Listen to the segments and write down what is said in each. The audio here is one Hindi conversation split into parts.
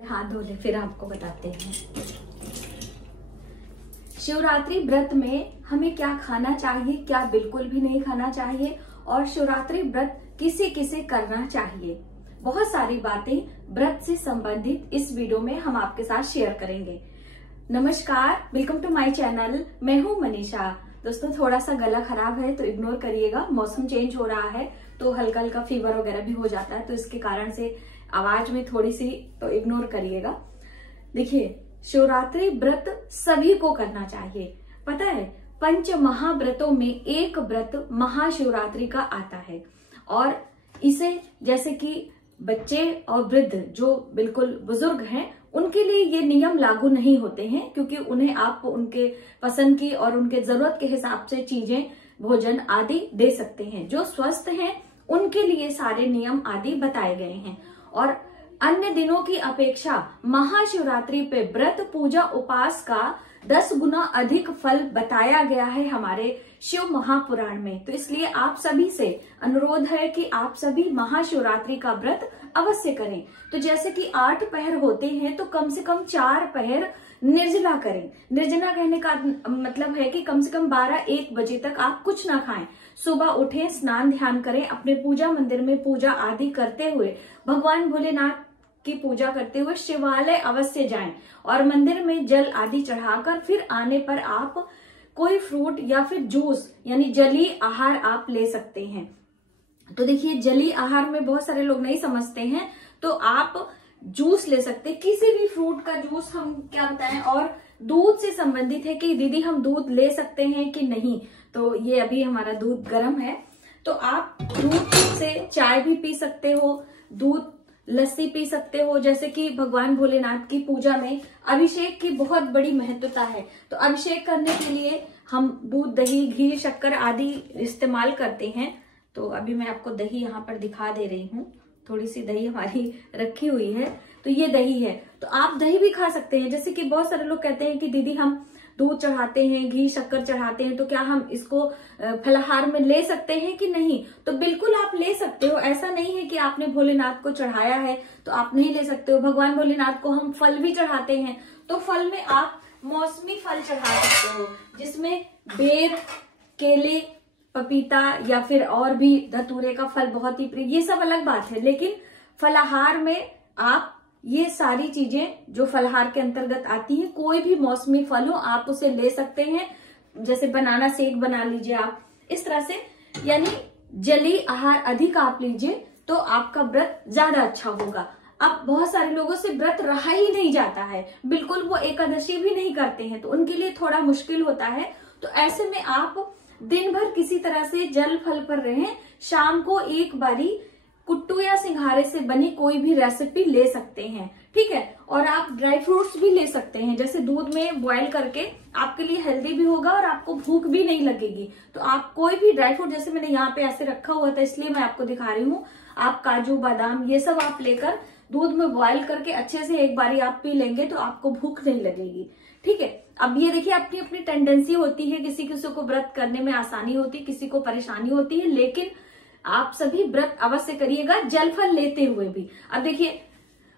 हाथ धो ले फिर आपको बताते हैं। शिवरात्रि व्रत में हमें क्या खाना चाहिए, क्या बिल्कुल भी नहीं खाना चाहिए, और शिवरात्रि व्रत किसे किसे करना चाहिए, बहुत सारी बातें व्रत से संबंधित इस वीडियो में हम आपके साथ शेयर करेंगे। नमस्कार, वेलकम टू माय चैनल। मैं हूं मनीषा। दोस्तों, थोड़ा सा गला खराब है तो इग्नोर करिएगा। मौसम चेंज हो रहा है तो हल्का हल्का फीवर वगैरह भी हो जाता है, तो इसके कारण से आवाज में थोड़ी सी तो इग्नोर करिएगा। देखिए, शिवरात्रि व्रत सभी को करना चाहिए। पता है, पंच महाव्रतों में एक व्रत महाशिवरात्रि का आता है, और इसे जैसे कि बच्चे और वृद्ध जो बिल्कुल बुजुर्ग हैं उनके लिए ये नियम लागू नहीं होते हैं, क्योंकि उन्हें आप उनके पसंद की और उनके जरूरत के हिसाब से चीजें, भोजन आदि दे सकते हैं। जो स्वस्थ हैं उनके लिए सारे नियम आदि बताए गए हैं, और अन्य दिनों की अपेक्षा महाशिवरात्रि पे व्रत पूजा उपास का 10 गुना अधिक फल बताया गया है हमारे शिव महापुराण में। तो इसलिए आप सभी से अनुरोध है कि आप सभी महाशिवरात्रि का व्रत अवश्य करें। तो जैसे कि 8 पहर होते हैं तो कम से कम 4 पहर निर्जला करें। निर्जला कहने का मतलब है कि कम से कम 12-1 बजे तक आप कुछ ना खाएं। सुबह उठें, स्नान ध्यान करें, अपने पूजा मंदिर में पूजा आदि करते हुए, भगवान भोलेनाथ की पूजा करते हुए शिवालय अवश्य जाएं, और मंदिर में जल आदि चढ़ाकर फिर आने पर आप कोई फ्रूट या फिर जूस यानी जली आहार आप ले सकते हैं। तो देखिए, जली आहार में बहुत सारे लोग नहीं समझते हैं, तो आप जूस ले सकते, किसी भी फ्रूट का जूस। हम क्या बताएं, और दूध से संबंधित है कि दीदी हम दूध ले सकते हैं कि नहीं, तो ये अभी हमारा दूध गर्म है, तो आप दूध से चाय भी पी सकते हो, दूध लस्सी पी सकते हो। जैसे कि भगवान भोलेनाथ की पूजा में अभिषेक की बहुत बड़ी महत्वता है, तो अभिषेक करने के लिए हम दूध, दही, घी, शक्कर आदि इस्तेमाल करते हैं। तो अभी मैं आपको दही यहाँ पर दिखा दे रही हूँ, थोड़ी सी दही हमारी रखी हुई है, तो ये दही है। तो आप दही भी खा सकते हैं। जैसे कि बहुत सारे लोग कहते हैं कि दीदी हम दूध चढ़ाते हैं, घी शक्कर चढ़ाते हैं, तो क्या हम इसको फलाहार में ले सकते हैं कि नहीं? तो बिल्कुल आप ले सकते हो। ऐसा नहीं है कि आपने भोलेनाथ को चढ़ाया है तो आप नहीं ले सकते हो। भगवान भोलेनाथ को हम फल भी चढ़ाते हैं, तो फल में आप मौसमी फल चढ़ा सकते हो, जिसमें बेर, केले, पपीता या फिर और भी धतूरे का फल बहुत ही प्रिय, ये सब अलग बात है। लेकिन फलाहार में आप ये सारी चीजें जो फलाहार के अंतर्गत आती हैं, कोई भी मौसमी फल हो आप उसे ले सकते हैं। जैसे बनाना शेक बना लीजिए आप, इस तरह से, यानी जली आहार अधिक आप लीजिए तो आपका व्रत ज्यादा अच्छा होगा। अब बहुत सारे लोगों से व्रत रहा ही नहीं जाता है, बिल्कुल वो एकादशी भी नहीं करते हैं, तो उनके लिए थोड़ा मुश्किल होता है। तो ऐसे में आप दिन भर किसी तरह से जल फल पर रहें, शाम को एक बारी कुट्टू या सिंघाड़े से बनी कोई भी रेसिपी ले सकते हैं, ठीक है। और आप ड्राई फ्रूट्स भी ले सकते हैं, जैसे दूध में बॉईल करके, आपके लिए हेल्दी भी होगा और आपको भूख भी नहीं लगेगी। तो आप कोई भी ड्राई फ्रूट, जैसे मैंने यहाँ पे ऐसे रखा हुआ था इसलिए मैं आपको दिखा रही हूँ, आप काजू बादाम ये सब आप लेकर दूध में बॉईल करके अच्छे से एक बारी आप पी लेंगे तो आपको भूख नहीं लगेगी, ठीक है। अब ये देखिए, अपनी अपनी टेंडेंसी होती है, किसी किसी को व्रत करने में आसानी होती है, किसी को परेशानी होती है, लेकिन आप सभी व्रत अवश्य करिएगा, जल फल लेते हुए भी। अब देखिए,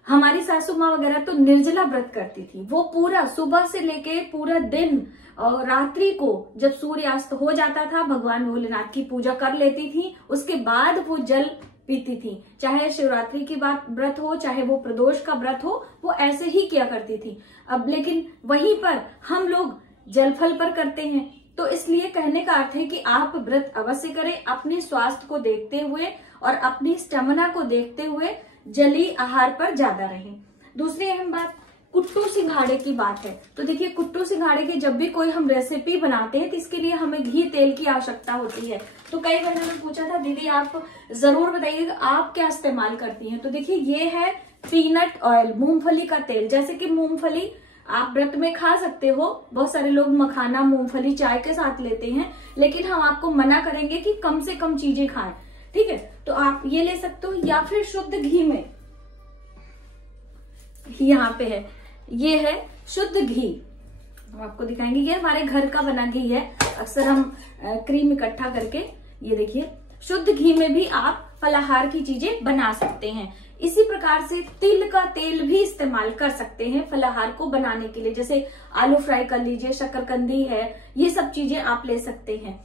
हमारी सासू माँ वगैरह तो निर्जला व्रत करती थी, वो पूरा सुबह से लेके पूरा दिन और रात्रि को जब सूर्यास्त हो जाता था भगवान भोलेनाथ की पूजा कर लेती थी, उसके बाद वो जल पीती थी। चाहे शिवरात्रि की बात व्रत हो, चाहे वो प्रदोष का व्रत हो, वो ऐसे ही किया करती थी। अब लेकिन वहीं पर हम लोग जल फल पर करते हैं, तो इसलिए कहने का अर्थ है कि आप व्रत अवश्य करें, अपने स्वास्थ्य को देखते हुए और अपनी स्टेमिना को देखते हुए जली आहार पर ज्यादा रहें। दूसरी अहम बात कुट्टू सिंघाड़े की बात है। तो देखिए, कुट्टू सिंघाड़े की जब भी कोई हम रेसिपी बनाते हैं तो इसके लिए हमें घी तेल की आवश्यकता होती है। तो कई बहनों ने पूछा था, दीदी आप जरूर बताइएगा आप क्या इस्तेमाल करती हैं। तो देखिए, ये है पीनट ऑयल, मूंगफली का तेल। जैसे कि मूंगफली आप व्रत में खा सकते हो, बहुत सारे लोग मखाना मूंगफली चाय के साथ लेते हैं, लेकिन हम आपको मना करेंगे कि कम से कम चीजें खाएं, ठीक है। तो आप ये ले सकते हो, या फिर शुद्ध घी में, यहाँ पे है, ये है शुद्ध घी, हम आपको दिखाएंगे। ये हमारे घर का बना घी है, अक्सर हम क्रीम इकट्ठा करके, ये देखिए, शुद्ध घी में भी आप फलाहार की चीजें बना सकते हैं। इसी प्रकार से तिल का तेल भी इस्तेमाल कर सकते हैं फलाहार को बनाने के लिए, जैसे आलू फ्राई कर लीजिए, शकरकंदी है, ये सब चीजें आप ले सकते हैं।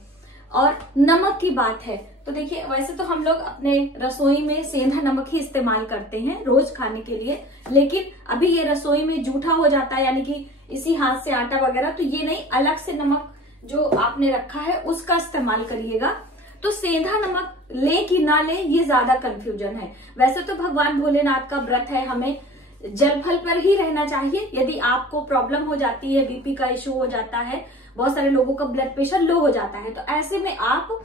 और नमक की बात है तो देखिए, वैसे तो हम लोग अपने रसोई में सेंधा नमक ही इस्तेमाल करते हैं रोज खाने के लिए, लेकिन अभी ये रसोई में जूठा हो जाता है, यानी कि इसी हाथ से आटा वगैरह, तो ये नहीं, अलग से नमक जो आपने रखा है उसका इस्तेमाल करिएगा। तो सेंधा नमक ले कि ना ले, ये ज्यादा कंफ्यूजन है। वैसे तो भगवान भोलेनाथ का व्रत है, हमें जल फल पर ही रहना चाहिए। यदि आपको प्रॉब्लम हो जाती है, बीपी का इश्यू हो जाता है, बहुत सारे लोगों का ब्लड प्रेशर लो हो जाता है, तो ऐसे में आप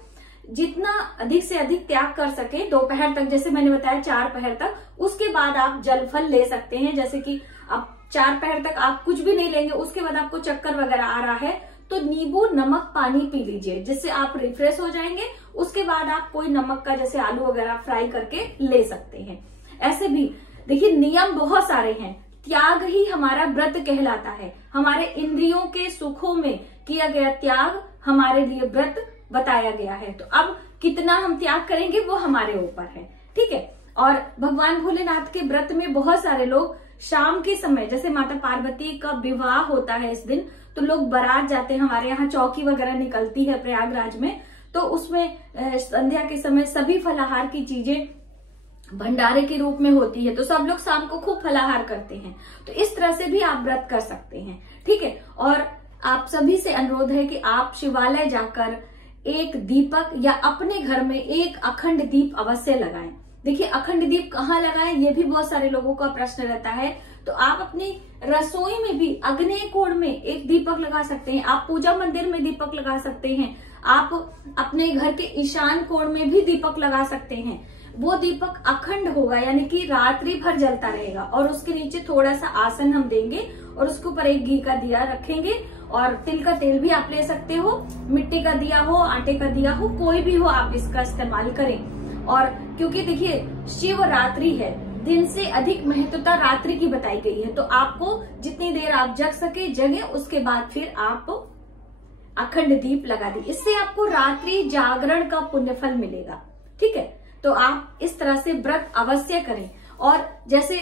जितना अधिक से अधिक त्याग कर सके दोपहर तक, जैसे मैंने बताया 4 पहर तक, उसके बाद आप जल फल ले सकते हैं। जैसे कि अब 4 पहर तक आप कुछ भी नहीं लेंगे, उसके बाद आपको चक्कर वगैरह आ रहा है तो नींबू नमक पानी पी लीजिए, जिससे आप रिफ्रेश हो जाएंगे। उसके बाद आप कोई नमक का जैसे आलू वगैरह फ्राई करके ले सकते हैं। ऐसे भी देखिए नियम बहुत सारे हैं, त्याग ही हमारा व्रत कहलाता है। हमारे इंद्रियों के सुखों में किया गया त्याग हमारे लिए व्रत बताया गया है। तो अब कितना हम त्याग करेंगे वो हमारे ऊपर है, ठीक है। और भगवान भोलेनाथ के व्रत में बहुत सारे लोग शाम के समय, जैसे माता पार्वती का विवाह होता है इस दिन, तो लोग बारात जाते हैं। हमारे यहाँ चौकी वगैरह निकलती है प्रयागराज में, तो उसमें संध्या के समय सभी फलाहार की चीजें भंडारे के रूप में होती है, तो सब लोग शाम को खूब फलाहार करते हैं। तो इस तरह से भी आप व्रत कर सकते हैं, ठीक है। और आप सभी से अनुरोध है कि आप शिवालय जाकर एक दीपक या अपने घर में एक अखंड दीप अवश्य लगाएं। देखिए अखंड दीप कहाँ लगाएं, ये भी बहुत सारे लोगों का प्रश्न रहता है। तो आप अपनी रसोई में भी अग्नेय कोण में एक दीपक लगा सकते हैं, आप पूजा मंदिर में दीपक लगा सकते हैं, आप अपने घर के ईशान कोण में भी दीपक लगा सकते हैं। वो दीपक अखंड होगा, यानी कि रात्रि भर जलता रहेगा। और उसके नीचे थोड़ा सा आसन हम देंगे और उसके ऊपर एक घी का दिया रखेंगे। और तिल का तेल भी आप ले सकते हो, मिट्टी का दिया हो, आटे का दिया हो, कोई भी हो, आप इसका इस्तेमाल करें। और क्योंकि देखिए शिवरात्रि है, दिन से अधिक महत्वता रात्रि की बताई गई है, तो आपको जितनी देर आप जग सके जगे, उसके बाद फिर आप अखंड दीप लगा दी। इससे आपको रात्रि जागरण का पुण्य फल मिलेगा, ठीक है। तो आप इस तरह से व्रत अवश्य करें। और जैसे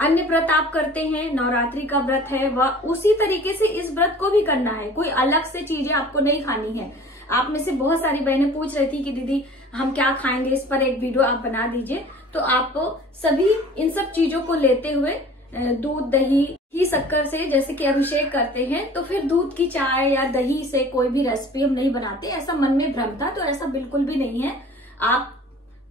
अन्य व्रत आप करते हैं, नवरात्रि का व्रत है, वह उसी तरीके से इस व्रत को भी करना है। कोई अलग से चीजें आपको नहीं खानी है। आप में से बहुत सारी बहनें पूछ रही थी कि दीदी हम क्या खाएंगे, इस पर एक वीडियो आप बना दीजिए। तो आप सभी इन सब चीजों को लेते हुए दूध दही ही शक्कर से जैसे कि अभिषेक करते हैं, तो फिर दूध की चाय या दही से कोई भी रेसिपी हम नहीं बनाते, ऐसा मन में भ्रम था। तो ऐसा बिल्कुल भी नहीं है, आप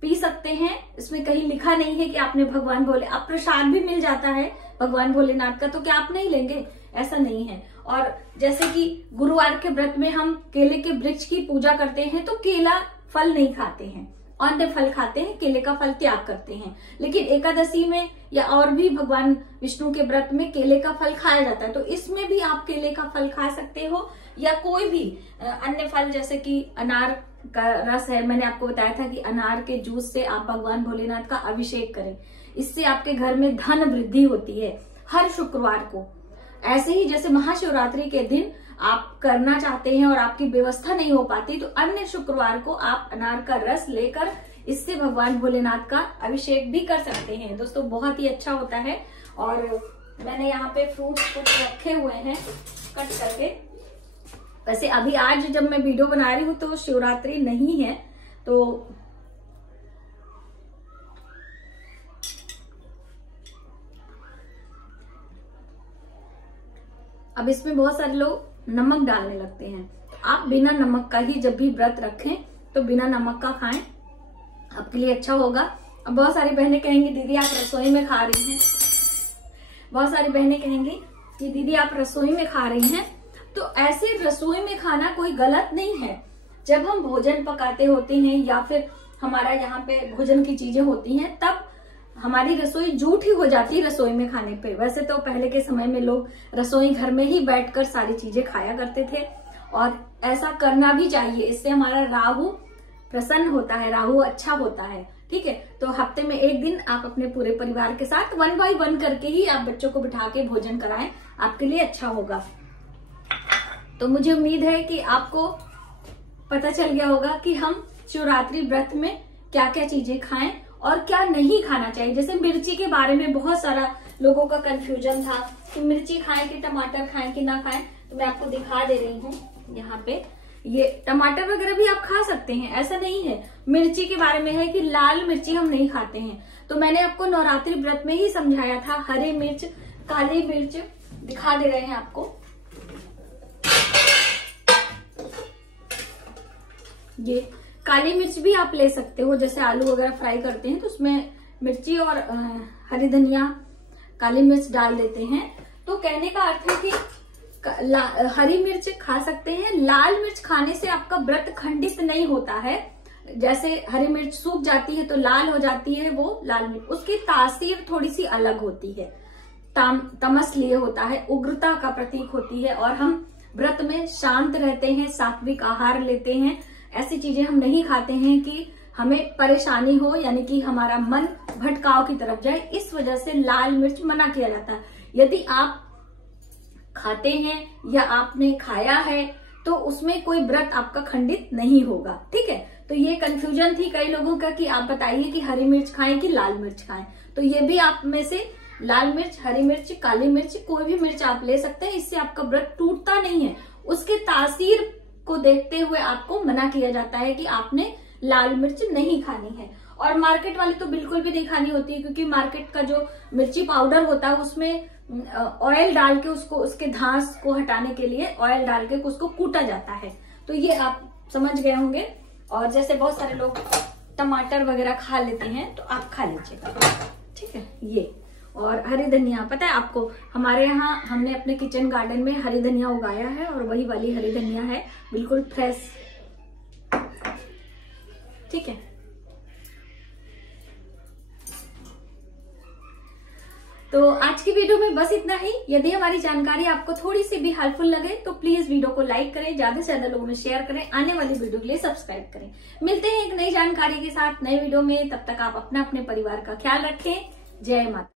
पी सकते हैं। इसमें कहीं लिखा नहीं है कि आपने भगवान भोले, अब प्रसाद भी मिल जाता है भगवान भोलेनाथ का, तो क्या आप नहीं लेंगे, ऐसा नहीं है। और जैसे कि गुरुवार के व्रत में हम केले के वृक्ष की पूजा करते हैं, तो केला फल नहीं खाते हैं, अन्य फल खाते हैं, केले का फल त्याग करते हैं। लेकिन एकादशी में या और भी भगवान विष्णु के व्रत में केले का फल खाया जाता है, तो इसमें भी आप केले का फल खा सकते हो, या कोई भी अन्य फल, जैसे कि अनार का रस है। मैंने आपको बताया था कि अनार के जूस से आप भगवान भोलेनाथ का अभिषेक करें, इससे आपके घर में धन वृद्धि होती है हर शुक्रवार को। ऐसे ही जैसे महाशिवरात्रि के दिन आप करना चाहते हैं और आपकी व्यवस्था नहीं हो पाती, तो अन्य शुक्रवार को आप अनार का रस लेकर इससे भगवान भोलेनाथ का अभिषेक भी कर सकते हैं। दोस्तों बहुत ही अच्छा होता है। और मैंने यहाँ पे फ्रूट्स कुछ रखे हुए हैं कट करके। वैसे अभी आज जब मैं वीडियो बना रही हूँ तो शिवरात्रि नहीं है, तो अब इसमें बहुत सारे लोग नमक डालने लगते हैं। आप बिना नमक का ही जब भी व्रत रखें तो बिना नमक का खाएं, आपके लिए अच्छा होगा। अब बहुत सारी बहनें कहेंगी दीदी आप रसोई में खा रही हैं, बहुत सारी बहनें कहेंगी कि दीदी आप रसोई में खा रही हैं। तो ऐसे रसोई में खाना कोई गलत नहीं है। जब हम भोजन पकाते होते हैं या फिर हमारा यहाँ पे भोजन की चीजें होती हैं, तब हमारी रसोई झूठी हो जाती है रसोई में खाने पे। वैसे तो पहले के समय में लोग रसोई घर में ही बैठकर सारी चीजें खाया करते थे, और ऐसा करना भी चाहिए। इससे हमारा राहु प्रसन्न होता है, राहु अच्छा होता है, ठीक है। तो हफ्ते में एक दिन आप अपने पूरे परिवार के साथ 1 बाय 1 करके ही आप बच्चों को बिठा के भोजन कराएं, आपके लिए अच्छा होगा। तो मुझे उम्मीद है कि आपको पता चल गया होगा कि हम शिवरात्रि व्रत में क्या क्या चीजें खाएं और क्या नहीं खाना चाहिए। जैसे मिर्ची के बारे में बहुत सारा लोगों का कंफ्यूजन था कि मिर्ची खाएं कि टमाटर खाएं कि ना खाएं। तो मैं आपको दिखा दे रही हूँ यहाँ पे, ये टमाटर वगैरह भी आप खा सकते हैं, ऐसा नहीं है। मिर्ची के बारे में है कि लाल मिर्ची हम नहीं खाते हैं। तो मैंने आपको नवरात्रि व्रत में ही समझाया था, हरी मिर्च, काली मिर्च दिखा दे रहे हैं आपको। ये काली मिर्च भी आप ले सकते हो, जैसे आलू वगैरह फ्राई करते हैं तो उसमें मिर्ची और हरी धनिया, काली मिर्च डाल देते हैं। तो कहने का अर्थ है कि हरी मिर्च खा सकते हैं। लाल मिर्च खाने से आपका व्रत खंडित नहीं होता है। जैसे हरी मिर्च सूख जाती है तो लाल हो जाती है, वो लाल मिर्च, उसकी तासीर थोड़ी सी अलग होती है, तमस लिए होता है, उग्रता का प्रतीक होती है। और हम व्रत में शांत रहते हैं, सात्विक आहार लेते हैं, ऐसी चीजें हम नहीं खाते हैं कि हमें परेशानी हो, यानी कि हमारा मन भटकाव की तरफ जाए। इस वजह से लाल मिर्च मना किया जाता है। यदि आप खाते हैं या आपने खाया है तो उसमें कोई व्रत आपका खंडित नहीं होगा, ठीक है। तो ये कंफ्यूजन थी कई लोगों का कि आप बताइए कि हरी मिर्च खाएं कि लाल मिर्च खाएं। तो ये भी आप में से लाल मिर्च, हरी मिर्च, काली मिर्च, कोई भी मिर्च आप ले सकते हैं। इससे आपका व्रत टूटता नहीं है। उसके तासीर को देखते हुए आपको मना किया जाता है कि आपने लाल मिर्च नहीं खानी है। और मार्केट वाली तो बिल्कुल भी नहीं खानी होती है, क्योंकि मार्केट का जो मिर्ची पाउडर होता है उसमें ऑयल डाल के उसको, उसके घास को हटाने के लिए ऑयल डाल के उसको कूटा जाता है। तो ये आप समझ गए होंगे। और जैसे बहुत सारे लोग टमाटर वगैरह खा लेते हैं तो आप खा लीजिएगा, ठीक है। ये और हरी धनिया, पता है आपको, हमारे यहाँ हमने अपने किचन गार्डन में हरी धनिया उगाया है और वही वाली हरी धनिया है, बिल्कुल फ्रेश, ठीक है। तो आज की वीडियो में बस इतना ही। यदि हमारी जानकारी आपको थोड़ी सी भी हेल्पफुल लगे तो प्लीज वीडियो को लाइक करें, ज्यादा से ज्यादा लोगों में शेयर करें, आने वाली वीडियो के लिए सब्सक्राइब करें। मिलते हैं एक नई जानकारी के साथ नए वीडियो में, तब तक आप अपना अपने परिवार का ख्याल रखें। जय माता।